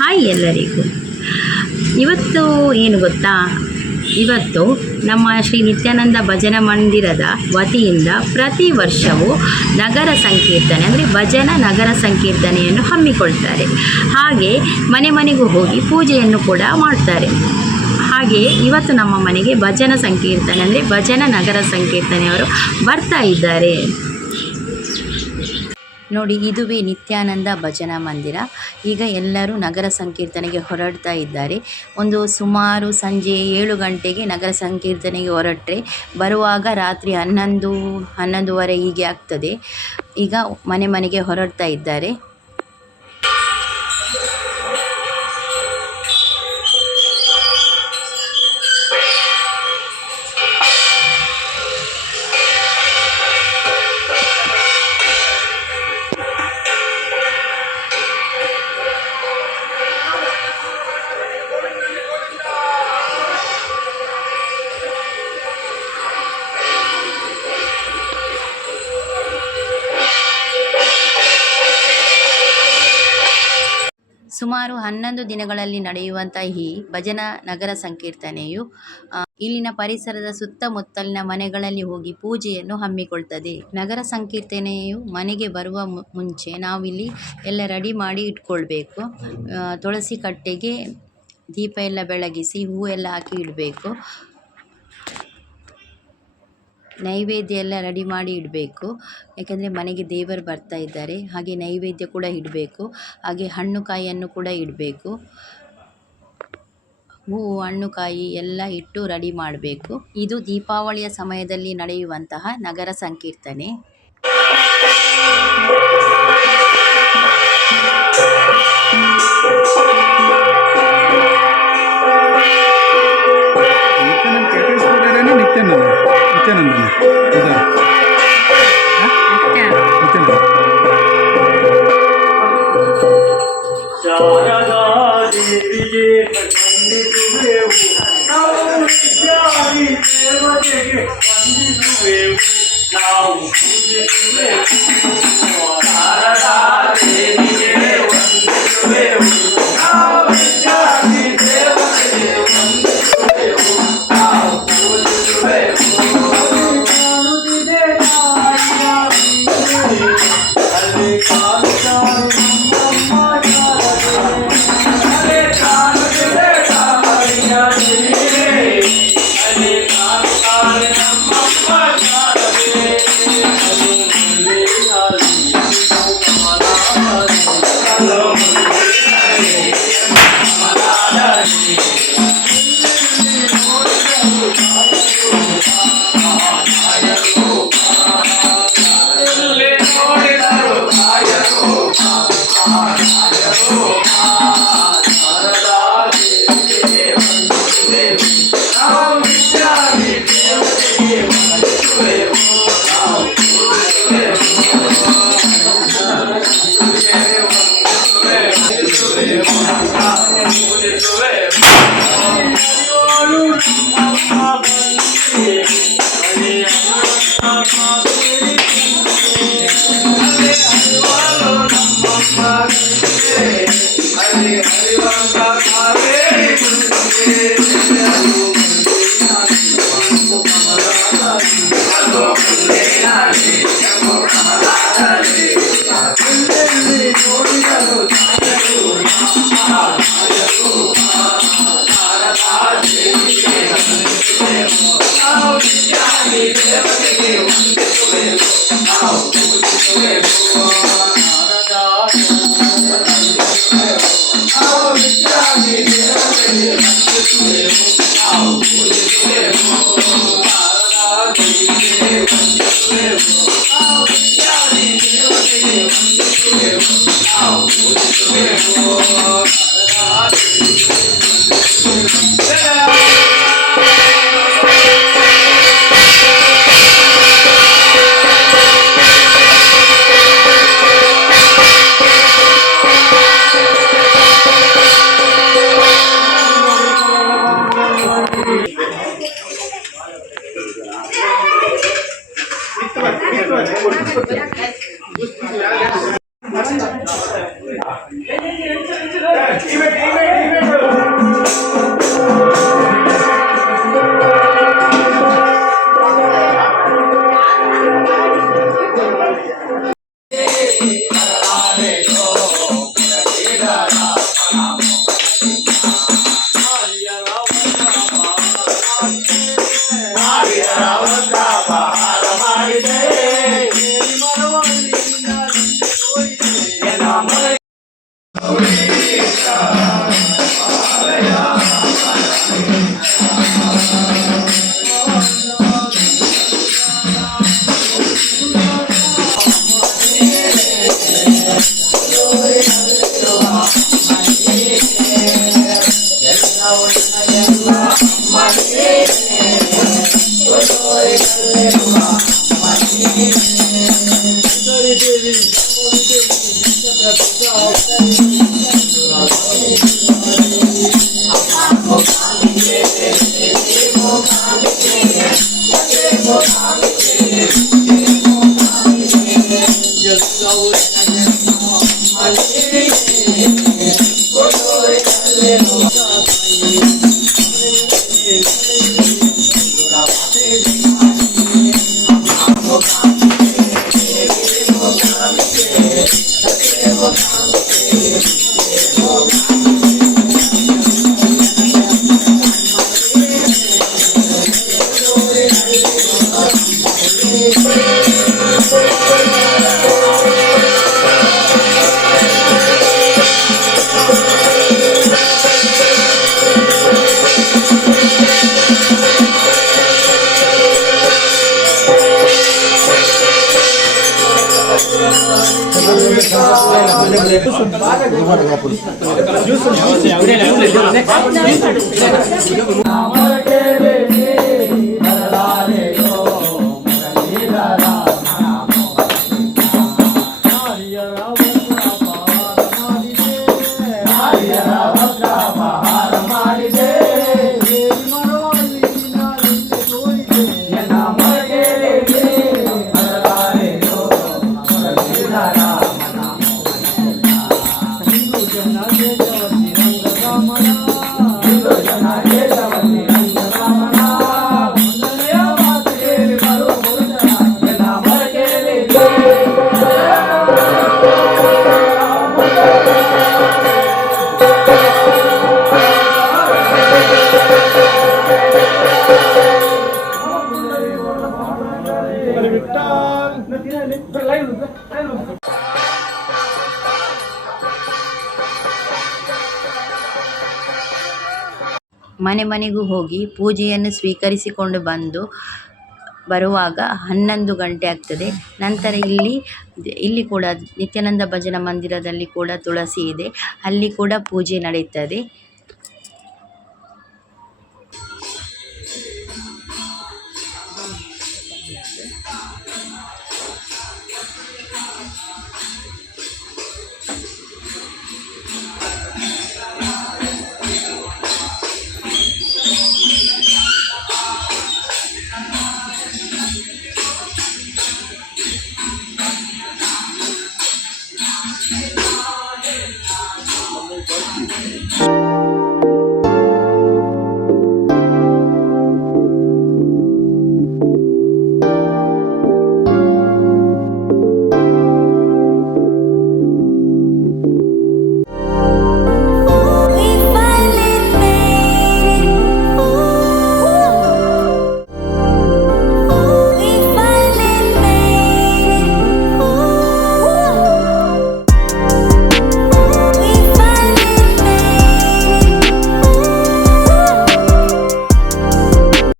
Hi ಎಲ್ಲರಿಗೂ. ಇವತ್ತು ಏನು ಗೊತ್ತಾ, ಇವತ್ತು ನಮ್ಮ ಶ್ರೀ ನಿತ್ಯಾನಂದ ಭಜನಾ ಮಂದಿರದ ವತಿಯಿಂದ ಪ್ರತಿ ವರ್ಷವೂ ನಗರ ಸಂಕೀರ್ತನೆ ಅಂದರೆ ಭಜನಾ ನಗರ ಸಂಕೀರ್ತನೆಯನ್ನು ಹಮ್ಮಿಕೊಳ್ತಾರೆ. ಹಾಗೆ ಮನೆ ಮನೆಗೂ ಹೋಗಿ ಪೂಜೆಯನ್ನು ಕೂಡ ಮಾಡ್ತಾರೆ. ಹಾಗೆ ಇವತ್ತು ನಮ್ಮ ಮನೆಗೆ ಭಜನಾ ಸಂಕೀರ್ತನೆ ಅಂದರೆ ಭಜನಾ ನಗರ ಸಂಕೀರ್ತನೆಯವರು ಬರ್ತಾ ಇದ್ದಾರೆ. ನೋಡಿ, ಇದುವೇ ನಿತ್ಯಾನಂದ ಭಜನಾ ಮಂದಿರ. ಈಗ ಎಲ್ಲರೂ ನಗರ ಸಂಕೀರ್ತನೆಗೆ ಹೊರಡ್ತಾ ಇದ್ದಾರೆ. ಸುಮಾರು ಸಂಜೆ 7 ಗಂಟೆಗೆ ನಗರ ಸಂಕೀರ್ತನೆಗೆ ಹೊರಟ್ರೆ ಬರುವಾಗ ರಾತ್ರಿ 11-11:30 ಹೀಗೆ ಆಗ್ತದೆ. ಈಗ ಮನೆ ಮನೆಗೆ ಹೊರಡ್ತಾ ಇದ್ದಾರೆ. ಸುಮಾರು 11 ದಿನಗಳಲ್ಲಿ ನಡೆಯುವಂಥ ಈ ಭಜನಾ ನಗರ ಸಂಕೀರ್ತನೆಯು ಇಲ್ಲಿನ ಪರಿಸರದ ಸುತ್ತಮುತ್ತಲಿನ ಮನೆಗಳಲ್ಲಿ ಹೋಗಿ ಪೂಜೆಯನ್ನು ಹಮ್ಮಿಕೊಳ್ತದೆ. ನಗರ ಸಂಕೀರ್ತನೆಯು ಮನೆಗೆ ಬರುವ ಮುಂಚೆ ನಾವಿಲ್ಲಿ ಎಲ್ಲ ರೆಡಿ ಮಾಡಿ ಇಟ್ಕೊಳ್ಬೇಕು. ತುಳಸಿ ಕಟ್ಟೆಗೆ ದೀಪ ಎಲ್ಲ ಬೆಳಗಿಸಿ ಹೂ ಎಲ್ಲ ಹಾಕಿ ಇಡಬೇಕು. ನೈವೇದ್ಯ ಎಲ್ಲ ರೆಡಿ ಮಾಡಿ ಇಡಬೇಕು. ಯಾಕೆಂದರೆ ಮನೆಗೆ ದೇವರು ಬರ್ತಾ ಇದ್ದಾರೆ. ಹಾಗೆ ನೈವೇದ್ಯ ಕೂಡ ಇಡಬೇಕು. ಹಾಗೆ ಹಣ್ಣು ಕಾಯಿಯನ್ನು ಕೂಡ ಇಡಬೇಕು. ಹೂವು ಹಣ್ಣು ಕಾಯಿ ಎಲ್ಲ ಇಟ್ಟು ರೆಡಿ ಮಾಡಬೇಕು. ಇದು ದೀಪಾವಳಿಯ ಸಮಯದಲ್ಲಿ ನಡೆಯುವಂತಹ ನಗರ ಸಂಕೀರ್ತನೆ. ಮನೆ ಮನೆಗೂ ಹೋಗಿ ಪೂಜೆಯನ್ನು ಸ್ವೀಕರಿಸಿಕೊಂಡು ಬರುವಾಗ 11 ಗಂಟೆ ಆಗ್ತದೆ. ನಂತರ ಇಲ್ಲಿ ಕೂಡ ನಿತ್ಯಾನಂದ ಭಜನಾ ಮಂದಿರದಲ್ಲಿ ಕೂಡ ತುಳಸಿ ಇದೆ, ಅಲ್ಲಿ ಕೂಡ ಪೂಜೆ ನಡೆಯುತ್ತದೆ.